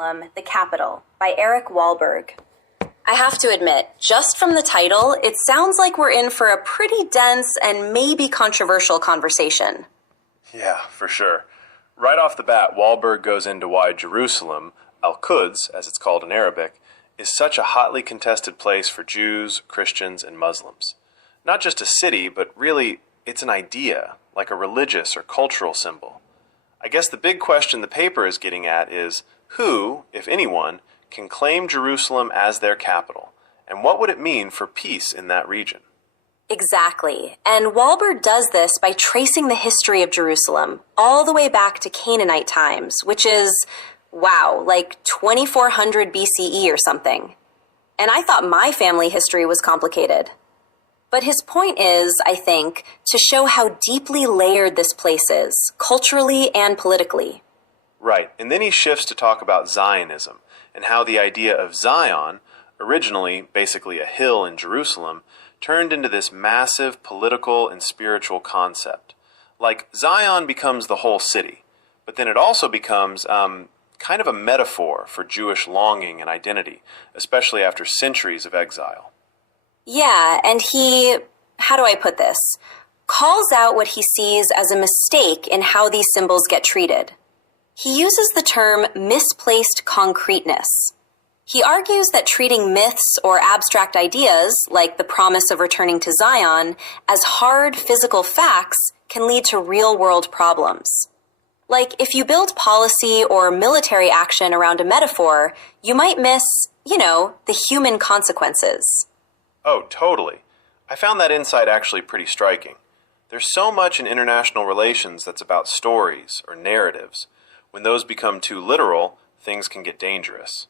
The Capital by Eric Wahlberg. I have to admit, just from the title, it sounds like we're in for a pretty dense and maybe controversial conversation. Yeah, for sure. Right off the bat, Wahlberg goes into why Jerusalem, Al-Quds, as it's called in Arabic, is such a hotly contested place for Jews, Christians, and Muslims. Not just a city, but really, it's an idea, like a religious or cultural symbol. I guess the big question the paper is getting at is, who, if anyone, can claim Jerusalem as their capital, and what would it mean for peace in that region? Exactly. And Wahlberg does this by tracing the history of Jerusalem all the way back to Canaanite times, which is, wow, like 2400 BCE or something. And I thought my family history was complicated. But his point is, I think, to show how deeply layered this place is, culturally and politically. Right, and then he shifts to talk about Zionism, and how the idea of Zion, originally basically a hill in Jerusalem, turned into this massive political and spiritual concept. Like, Zion becomes the whole city, but then it also becomes kind of a metaphor for Jewish longing and identity, especially after centuries of exile. Yeah, and he, how do I put this, calls out what he sees as a mistake in how these symbols get treated. He uses the term misplaced concreteness. He argues that treating myths or abstract ideas, like the promise of returning to Zion, as hard physical facts can lead to real-world problems. Like, if you build policy or military action around a metaphor, you might miss, the human consequences. Oh, totally. I found that insight actually pretty striking. There's so much in international relations that's about stories or narratives. When those become too literal, things can get dangerous.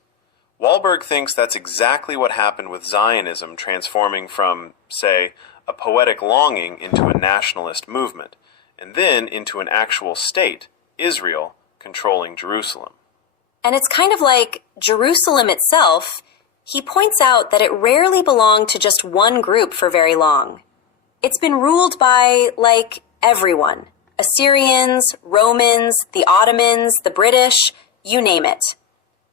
Wahlberg thinks that's exactly what happened with Zionism transforming from, say, a poetic longing into a nationalist movement, and then into an actual state, Israel, controlling Jerusalem. And it's kind of like Jerusalem itself. He points out that it rarely belonged to just one group for very long. It's been ruled by, everyone. Assyrians, Romans, the Ottomans, the British, you name it.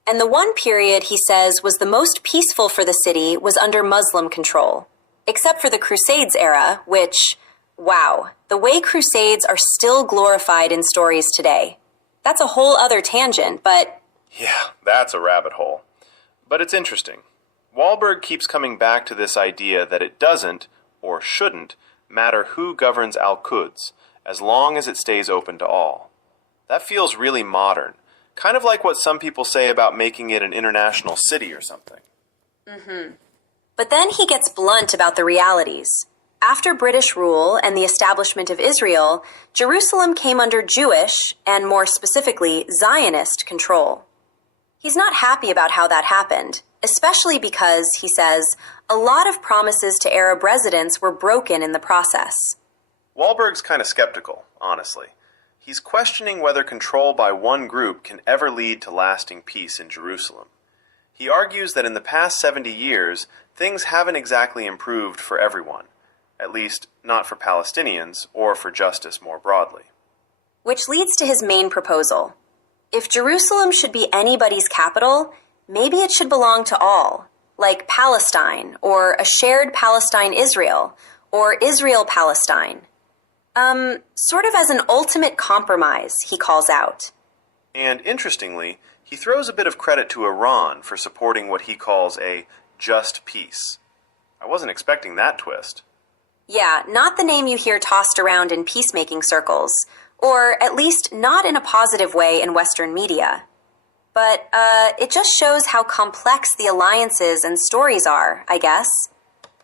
And the one period, he says, was the most peaceful for the city was under Muslim control. Except for the Crusades era, which, wow, the way Crusades are still glorified in stories today. That's a whole other tangent, but... Yeah, that's a rabbit hole. But it's interesting. Wahlberg keeps coming back to this idea that it doesn't, or shouldn't, matter who governs Al-Quds, as long as it stays open to all. That feels really modern, kind of like what some people say about making it an international city or something. But then he gets blunt about the realities. After British rule and the establishment of Israel, Jerusalem came under Jewish, and more specifically, Zionist control. He's not happy about how that happened, especially because, he says, a lot of promises to Arab residents were broken in the process. Wahlberg's kind of skeptical, honestly. He's questioning whether control by one group can ever lead to lasting peace in Jerusalem. He argues that in the past 70 years, things haven't exactly improved for everyone, at least not for Palestinians or for justice more broadly. Which leads to his main proposal. If Jerusalem should be anybody's capital, maybe it should belong to all, like Palestine, or a shared Palestine-Israel, or Israel-Palestine. Sort of as an ultimate compromise, he calls out. And interestingly, he throws a bit of credit to Iran for supporting what he calls a just peace. I wasn't expecting that twist. Yeah, not the name you hear tossed around in peacemaking circles, or at least not in a positive way in Western media. But it just shows how complex the alliances and stories are, I guess.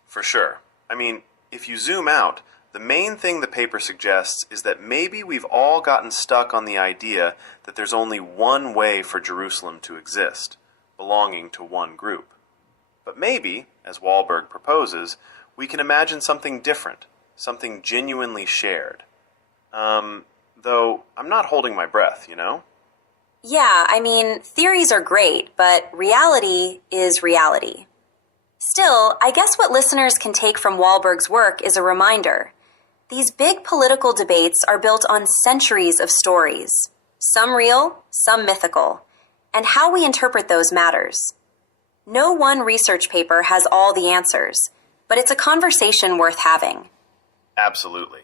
For sure. I mean, if you zoom out, the main thing the paper suggests is that maybe we've all gotten stuck on the idea that there's only one way for Jerusalem to exist, belonging to one group. But maybe, as Wahlberg proposes, we can imagine something different, something genuinely shared. Though I'm not holding my breath, Yeah, I mean, theories are great, but reality is reality. Still, I guess what listeners can take from Wahlberg's work is a reminder. These big political debates are built on centuries of stories, some real, some mythical. and how we interpret those matters. No one research paper has all the answers, but it's a conversation worth having. Absolutely.